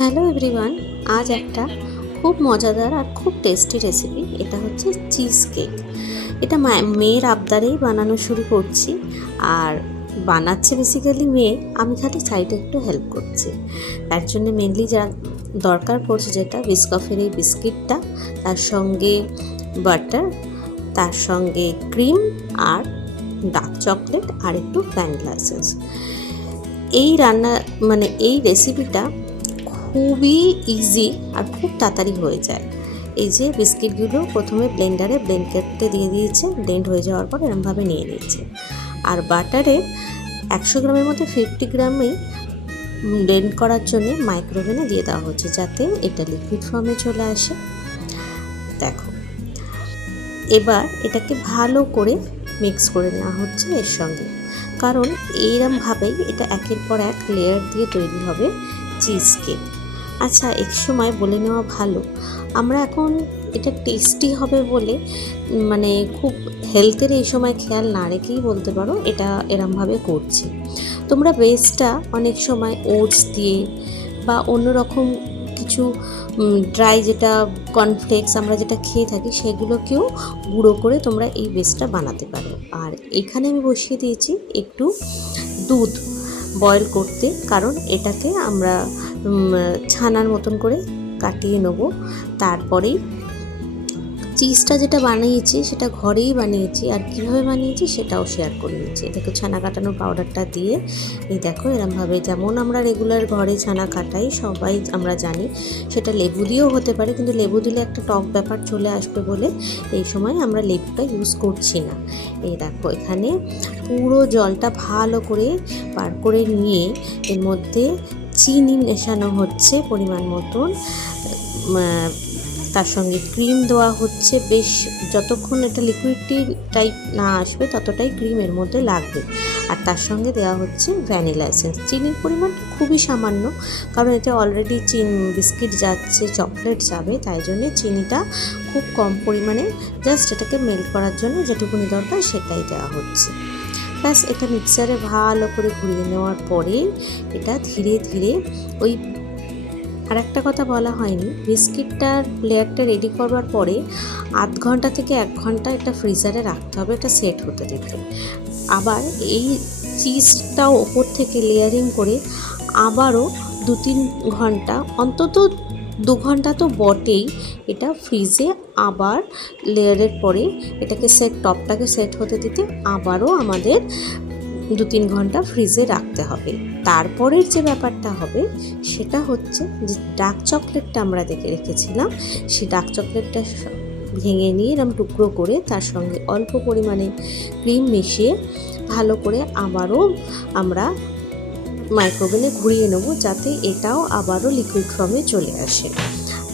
Hello everyone, আজ একটা খুব মজাদার আর খুব টেস্টি রেসিপি। এটা হচ্ছে চিজ কেক। এটা মেয়ের আবদারেই বানানো শুরু করছি, আর বানাচ্ছে বেসিক্যালি মেয়ে, আমি খালি সাইডে একটু হেল্প করছি। তার জন্য মেনলি যা দরকার পড়ছে যেটা বিস্কফের এই বিস্কিটটা, তার সঙ্গে বাটার, তার সঙ্গে ক্রিম আর ডার্ক চকলেট আর একটু ভ্যানিলা এসেন্স। এই রান্না এই রেসিপিটা খুবই ইজি আর খুব তাড়াতাড়ি হয়ে যায়। এই যে বিস্কিটগুলো প্রথমে ব্লেন্ডারে ব্লেন্ড করতে দিয়ে দিয়েছে, ব্লেন্ড হয়ে যাওয়ার পর এরমভাবে নিয়ে নিয়েছে। আর বাটারে 100 গ্রামের মধ্যে 50 গ্রামই ব্লেন্ড করার জন্য মাইক্রোওভেনে দিয়ে দেওয়া হচ্ছে, যাতে এটা লিকুইড ফর্মে চলে আসে। দেখো, এবার এটাকে ভালো করে মিক্স করে নেওয়া হচ্ছে এর সঙ্গে, কারণ এইরমভাবেই এটা একের পর এক লেয়ার দিয়ে তৈরি হবে চিজ কেক। আচ্ছা, এক সময় বলে নেওয়া ভালো, আমরা এখন এটা টেস্টি হবে বলে খুব হেলথের এই সময় খেয়াল না রেখেই বলতে পারো এটা এরমভাবে করছি। তোমরা বেসটা অনেক সময় ওটস দিয়ে বা অন্যরকম কিছু ড্রাই যেটা কর্নফ্লেক্স আমরা যেটা খেয়ে থাকি সেগুলোকেও গুঁড়ো করে তোমরা এই বেসটা বানাতে পারো। আর এখানে আমি বসিয়ে দিয়েছি একটু দুধ বয়েল করতে, কারণ এটাকে আমরা ছানার মতন করে কাটিয়ে নেব। তারপরেই চিজটা যেটা বানিয়েছি সেটা ঘরেই বানিয়েছি, আর কীভাবে বানিয়েছি সেটাও শেয়ার করে নিচ্ছি। দেখো, ছানা কাটানোর পাউডারটা দিয়ে এই দেখো এরমভাবে, যেমন আমরা রেগুলার ঘরে ছানা কাটাই সবাই আমরা জানি, সেটা লেবু দিয়েও হতে পারে, কিন্তু লেবু দিলে একটা টক ব্যাপার চলে আসবে বলে এই সময় আমরা লেবুটা ইউজ করছি না। এই দেখো, এখানে পুরো জলটা ভালো করে পার করে নিয়ে এর মধ্যে চিনি মেশানো হচ্ছে পরিমাণ মতন, তার সঙ্গে ক্রিম দেওয়া হচ্ছে। বেশ যতক্ষণ এটা লিকুইডটি টাইপ না আসবে ততটাই ক্রিম এর মধ্যে লাগবে। আর তার সঙ্গে দেওয়া হচ্ছে ভ্যানিলা এসেন্স। চিনির পরিমাণ খুবই সামান্য, কারণ এতে অলরেডি বিস্কিট যাচ্ছে, চকলেট যাবে, তাই জন্যে চিনিটা খুব কম পরিমাণে, জাস্ট এটাকে মেল্ট করার জন্য যেটুকুনি দরকার সেটাই দেওয়া হচ্ছে। ব্যাস, এটা মিক্সারে ভালো করে ঘুরিয়ে নেওয়ার পরে এটা ধীরে ধীরে ওই, আর একটা কথা বলা হয়নি, বিস্কিটটার লেয়ারটা রেডি করবার পরে আধ ঘন্টা থেকে 1 ঘন্টা এটা ফ্রিজারে রাখতে হবে, এটা সেট হতে দিতে। আবার এই চিজটাও ওপর থেকে লেয়ারিং করে আবারও 2-3 ঘন্টা, অন্তত 2 ঘন্টা তো বটেই, এটা ফ্রিজে আবার লেয়ারের পরে এটাকে টপটাকে সেট হতে দিতে আবারও আমাদের 2-3 ঘন্টা ফ্রিজে রাখতে হবে। তারপরের যে ব্যাপারটা হবে সেটা হচ্ছে যে ডার্ক চকলেটটা আমরা দেখে রেখেছিলাম, সেই ডার্ক চকলেটটা ভেঙে নিয়ে এরকম টুকরো করে তার সঙ্গে অল্প পরিমাণে ক্রিম মিশিয়ে ভালো করে আবারও আমরা মাইক্রোওভেনে ঘুরিয়ে নেব, যাতে এটাও আবারও লিকুইড ফর্মে চলে আসে।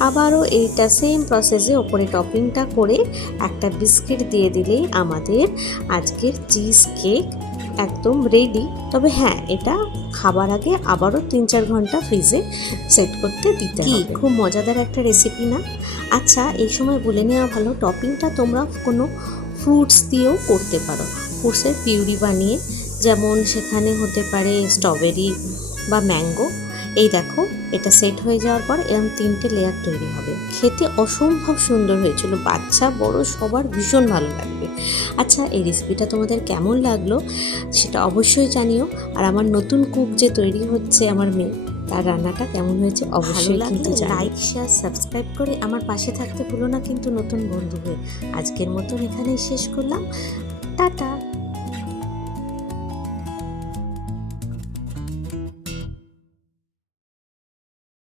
আবারও এইটা সেম প্রসেসে ওপরে টপিংটা করে একটা বিস্কিট দিয়ে দিলেই আমাদের আজকের চিজ কেক একদম রেডি। তবে হ্যাঁ, এটা খাবার আগে আবারও 3-4 ঘন্টা ফ্রিজে সেট করতে দিতে হবে। খুব মজাদার একটা রেসিপি না? আচ্ছা, এই সময় বলে নেওয়া ভালো, টপিংটা তোমরা কোনো ফ্রুটস দিয়েও করতে পারো, ফ্রুটসের পিউরি বানিয়ে, যেমন সেখানে হতে পারে স্ট্রবেরি বা ম্যাঙ্গো। এই দেখো, এটা সেট হয়ে যাওয়ার পর এরকম 3টে লেয়ার তৈরি হবে। খেতে অসম্ভব সুন্দর হয়েছিল, বাচ্চা বড় সবার ভীষণ ভালো লাগবে। আচ্ছা, এই রেসিপিটা তোমাদের কেমন লাগলো সেটা অবশ্যই জানিও। আর আমার নতুন কুক যে তৈরি হচ্ছে আমার মেয়ে, তার রান্নাটা কেমন হয়েছে অবশ্যই কিন্তু লাইক, শেয়ার, সাবস্ক্রাইব করে আমার পাশে থাকতে ভুলো না কিন্তু নতুন বন্ধু হয়ে। আজকের মতন এখানেই শেষ করলাম, টাটা।